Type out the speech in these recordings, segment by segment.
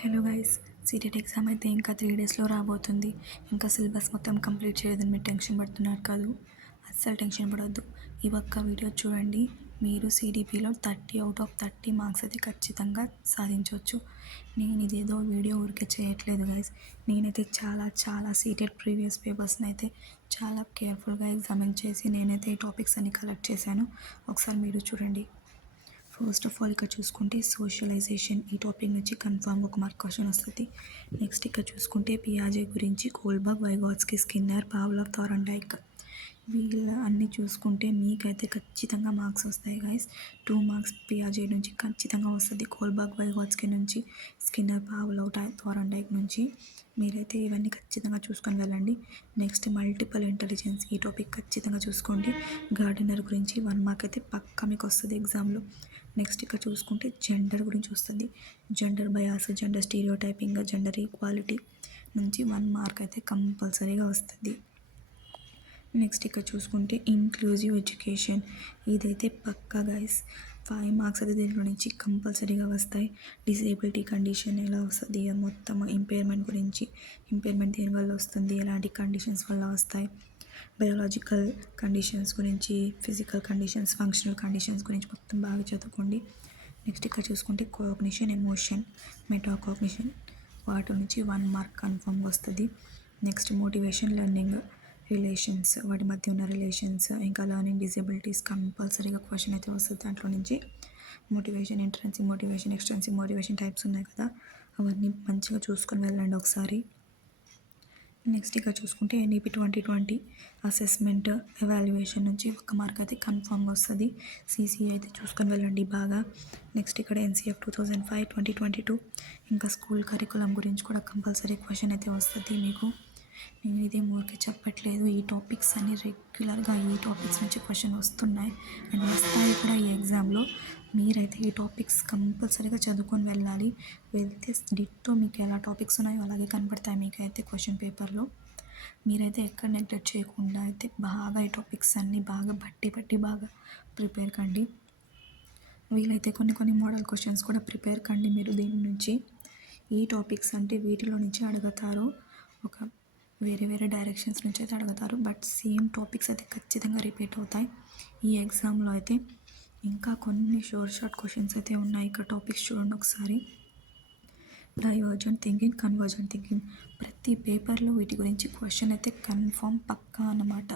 Hello guys, CTET exam అయితే ఇంకా 3 డేస్లో రాబోతుంది. ఇంకా సిలబస్ మొత్తం కంప్లీట్ చేయదని మీరు టెన్షన్ పడుతున్నారు కాదు. అస్సలు టెన్షన్ పడొద్దు. ఈ ఒక్క వీడియో చూడండి, మీరు సిడిపిలో 30/30 మార్క్స్ అయితే ఖచ్చితంగా సాధించవచ్చు. నేను ఇదేదో వీడియో ఊరికే చేయట్లేదు గైస్. నేనైతే చాలా సీటెట్ ప్రీవియస్ పేపర్స్ని అయితే చాలా కేర్ఫుల్గా ఎగ్జామిన్ చేసి నేనైతే ఈ టాపిక్స్ అన్ని కలెక్ట్ చేశాను. ఒకసారి మీరు చూడండి. ఫస్ట్ ఆఫ్ ఆల్ ఇక్కడ చూసుకుంటే సోషలైజేషన్, ఈ టాపిక్ నుంచి కన్ఫామ్ ఒక మార్క్ క్వశ్చన్ వస్తుంది. నెక్స్ట్ ఇక్కడ చూసుకుంటే పియాజే గురించి కోల్బర్గ్, వైగాట్స్కీ, స్కిన్నర్, పావ్లోవ్, థార్న్డైక్ వీళ్ళ అన్నీ చూసుకుంటే మీకైతే ఖచ్చితంగా మార్క్స్ వస్తాయి గైస్. 2 మార్క్స్ పియాజే నుంచి ఖచ్చితంగా వస్తుంది. కోల్బర్గ్, వైగాట్స్కీ నుంచి, స్కిన్నర్, పావ్లోవ్, థార్న్డైక్ నుంచి మీరైతే ఇవన్నీ ఖచ్చితంగా చూసుకొని వెళ్ళండి. నెక్స్ట్ మల్టిపుల్ ఇంటెలిజెన్స్, ఈ టాపిక్ ఖచ్చితంగా చూసుకోండి. గార్డెనర్ గురించి 1 మార్క్ అయితే పక్కా మీకు వస్తుంది ఎగ్జామ్లో. నెక్స్ట్ ఇక్కడ చూసుకుంటే జెండర్ గురించి వస్తుంది. Gender bias, gender stereotyping, gender equality నుంచి 1 మార్క్ అయితే కంపల్సరీగా వస్తుంది. నెక్స్ట్ ఇక్కడ చూసుకుంటే ఇంక్లూజివ్ ఎడ్యుకేషన్, ఇదైతే పక్కా గైస్ 5 మార్క్స్ అయితే దీంట్లో నుంచి కంపల్సరీగా వస్తాయి. డిసేబిలిటీ కండిషన్ ఎలా వస్తుంది, మొత్తం ఇంపైర్మెంట్ గురించి, ఇంపైర్మెంట్ దేనివల్ల వస్తుంది, ఎలాంటి కండిషన్స్ వల్ల వస్తాయి, బయోలాజికల్ కండిషన్స్ గురించి, ఫిజికల్ కండిషన్స్, ఫంక్షనల్ కండిషన్స్ గురించి మొత్తం బాగా చదువుకోండి. నెక్స్ట్ ఇక్కడ చూసుకుంటే కాగ్నిషన్, ఎమోషన్, మెటాకాగ్నిషన్ వాటి నుంచి 1 మార్క్ కన్ఫామ్గా వస్తుంది. నెక్స్ట్ మోటివేషన్, లెర్నింగ్, రిలేషన్స్, వాటి మధ్య ఉన్న రిలేషన్స్, ఇంకా లెర్నింగ్ డిజబిలిటీస్ కంపల్సరీగా క్వశ్చన్ అయితే వస్తుంది దాంట్లో నుంచి. Motivation, intrinsic motivation, extrinsic motivation types ఉన్నాయి కదా, అవన్నీ మంచిగా చూసుకొని వెళ్ళండి ఒకసారి. నెక్స్ట్ ఇక్కడ చూసుకుంటే ఎన్ఈపి 2020 అసెస్మెంట్ ఎవాల్యుయేషన్ నుంచి 1 మార్క్ అయితే కన్ఫామ్గా వస్తుంది. సిసిఏ అయితే చూసుకొని వెళ్ళండి బాగా. నెక్స్ట్ ఇక్కడ ఎన్సిఎఫ్ 2005, 2022 ఇంకా స్కూల్ కరికులం గురించి కూడా కంపల్సరీ క్వశ్చన్ అయితే వస్తుంది మీకు. నేను ఇదే ఊరికే చెప్పట్లేదు, ఈ టాపిక్స్ అన్ని రెగ్యులర్గా ఈ టాపిక్స్ నుంచి క్వశ్చన్ వస్తున్నాయి అండ్ వస్తాయి కూడా ఈ ఎగ్జామ్లో. మీరైతే ఈ టాపిక్స్ కంపల్సరీగా చదువుకొని వెళ్ళాలి. వెళ్తే డిట్టో మీకు ఎలా టాపిక్స్ ఉన్నాయో అలాగే కనపడతాయి మీకైతే క్వశ్చన్ పేపర్లో. మీరైతే ఎక్కడ నెగ్లెక్ట్ చేయకుండా అయితే బాగా ఈ టాపిక్స్ అన్నీ బాగా బట్టి బాగా ప్రిపేర్ కండి. వీలైతే కొన్ని మోడల్ క్వశ్చన్స్ కూడా ప్రిపేర్ కండి మీరు దీని నుంచి. ఈ టాపిక్స్ అంటే వీటిలో నుంచి అడుగుతారు, ఒక వేరే డైరెక్షన్స్ నుంచి అయితే అడుగుతారు, బట్ సేమ్ టాపిక్స్ అయితే ఖచ్చితంగా రిపీట్ అవుతాయి ఈ ఎగ్జామ్లో అయితే. ఇంకా కొన్ని షార్ట్ క్వశ్చన్స్ అయితే ఉన్నాయి. ఇక్కడ టాపిక్స్ చూడండి ఒకసారి. డైవర్జెంట్ థింకింగ్, కన్వర్జెంట్ థింకింగ్, ప్రతి పేపర్లో వీటి గురించి క్వశ్చన్ అయితే కన్ఫామ్ పక్కా అన్నమాట.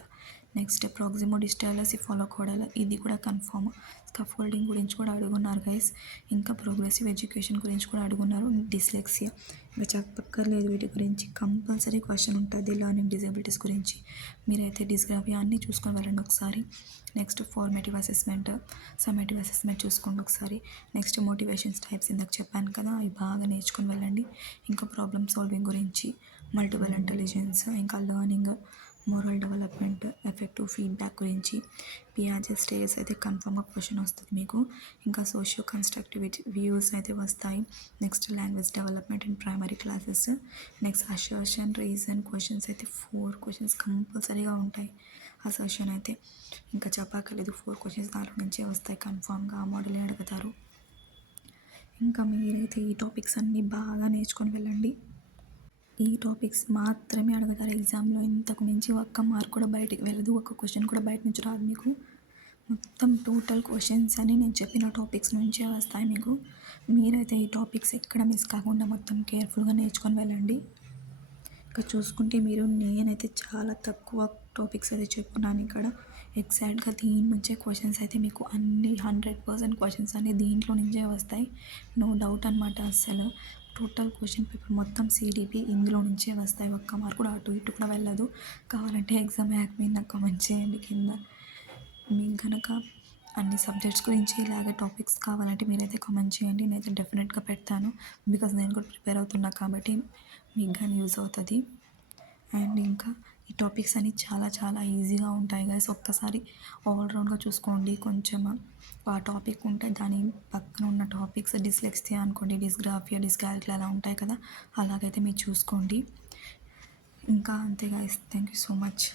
నెక్స్ట్ ప్రాక్సిమో డిస్టాలస్, ఫాలోకోడల్, ఇది కూడా కన్ఫామ్. స్కఫోల్డింగ్ గురించి కూడా అడుగున్నారు గైస్. ఇంకా ప్రోగ్రెసివ్ ఎడ్యుకేషన్ గురించి కూడా అడుగున్నారు. డిస్లెక్సియా ఇంకా చెప్పక్కర్లేదు, వీటి గురించి కంపల్సరీ క్వశ్చన్ ఉంటుంది. లెర్నింగ్ డిజబిలిటీస్ గురించి మీరైతే డిస్గ్రాఫియా అన్నీ చూసుకొని వెళ్ళండి ఒకసారి. Next formative assessment, summative assessment చూసుకోండి ఒకసారి. నెక్స్ట్ మోటివేషన్స్ టైప్స్ ఇందాక చెప్పాను కదా, అవి బాగా నేర్చుకొని వెళ్ళండి. ఇంకా ప్రాబ్లమ్ సాల్వింగ్ గురించి, మల్టిపుల్ ఇంటెలిజెన్స్, ఇంకా learning, moral development, effective feedback గురించి, పియాజే స్టేజెస్ అయితే కన్ఫర్మ్గా క్వశ్చన్ వస్తుంది మీకు. ఇంకా సోషియో కన్స్ట్రక్టివిటీ వ్యూస్ అయితే వస్తాయి. Next language development in primary classes. Next assertion, reason questions అయితే 4 క్వశ్చన్స్ కంపల్సరీగా ఉంటాయి. అసర్షన్ అయితే ఇంకా చెప్పక్కర్లేదు, 4 క్వశ్చన్స్ దాంట్లో నుంచే వస్తాయి కన్ఫామ్గా, ఆ మోడలే అడుగుతారు. ఇంకా మీరైతే ఈ టాపిక్స్ అన్నీ బాగా నేర్చుకొని వెళ్ళండి. ఈ టాపిక్స్ మాత్రమే అడుగుతారు ఎగ్జామ్లో, ఇంతకు మించి 1 మార్క్ కూడా బయటికి వెళ్ళదు, 1 క్వశ్చన్ కూడా బయట నుంచి రాదు మీకు. మొత్తం టోటల్ క్వశ్చన్స్ అని నేను చెప్పిన టాపిక్స్ నుంచే వస్తాయి మీకు. మీరైతే ఈ టాపిక్స్ ఎక్కడ మిస్ కాకుండా మొత్తం కేర్ఫుల్గా నేర్చుకొని వెళ్ళండి. ఇక్కడ చూసుకుంటే మీరు, నేనైతే చాలా తక్కువ టాపిక్స్ అయితే చెప్పుకున్నాను ఇక్కడ. ఎగ్జాక్ట్గా దీని నుంచే క్వశ్చన్స్ అయితే మీకు అన్ని 100% క్వశ్చన్స్ అన్నీ దీంట్లో నుంచే వస్తాయి, నో డౌట్ అనమాట. అసలు టోటల్ క్వశ్చన్ పేపర్ మొత్తం సిడిపి ఇందులో నుంచే వస్తాయి. 1 మార్క్ కూడా అటు ఇటు కూడా వెళ్ళదు. కావాలంటే ఎగ్జామ్ యాప్ మీద నాకు కమెంట్ చేయండి కింద. మీకు కనుక అన్ని సబ్జెక్ట్స్ గురించి ఇలాగే టాపిక్స్ కావాలంటే మీరైతే కామెంట్ చేయండి, నేనైతే డెఫినెట్గా పెడతాను. బికాజ్ నేను కూడా ప్రిపేర్ అవుతున్నా కాబట్టి మీకు కానీ యూజ్ అవుతుంది. అండ్ ఇంకా ఈ టాపిక్స్ అన్ని చాలా ఈజీగా ఉంటాయి గైస్. ఒక్కసారి ఆల్రౌండ్గా చూసుకోండి. కొంచెం ఆ టాపిక్ ఉంటే దాని పక్కన ఉన్న టాపిక్స్, డిస్లెక్సియా అనుకోండి, డిస్గ్రాఫియా, డిస్కాల్కులా అలా ఉంటాయి కదా, అలాగైతే మీరు చూసుకోండి. ఇంకా అంతే guys, thank you so much.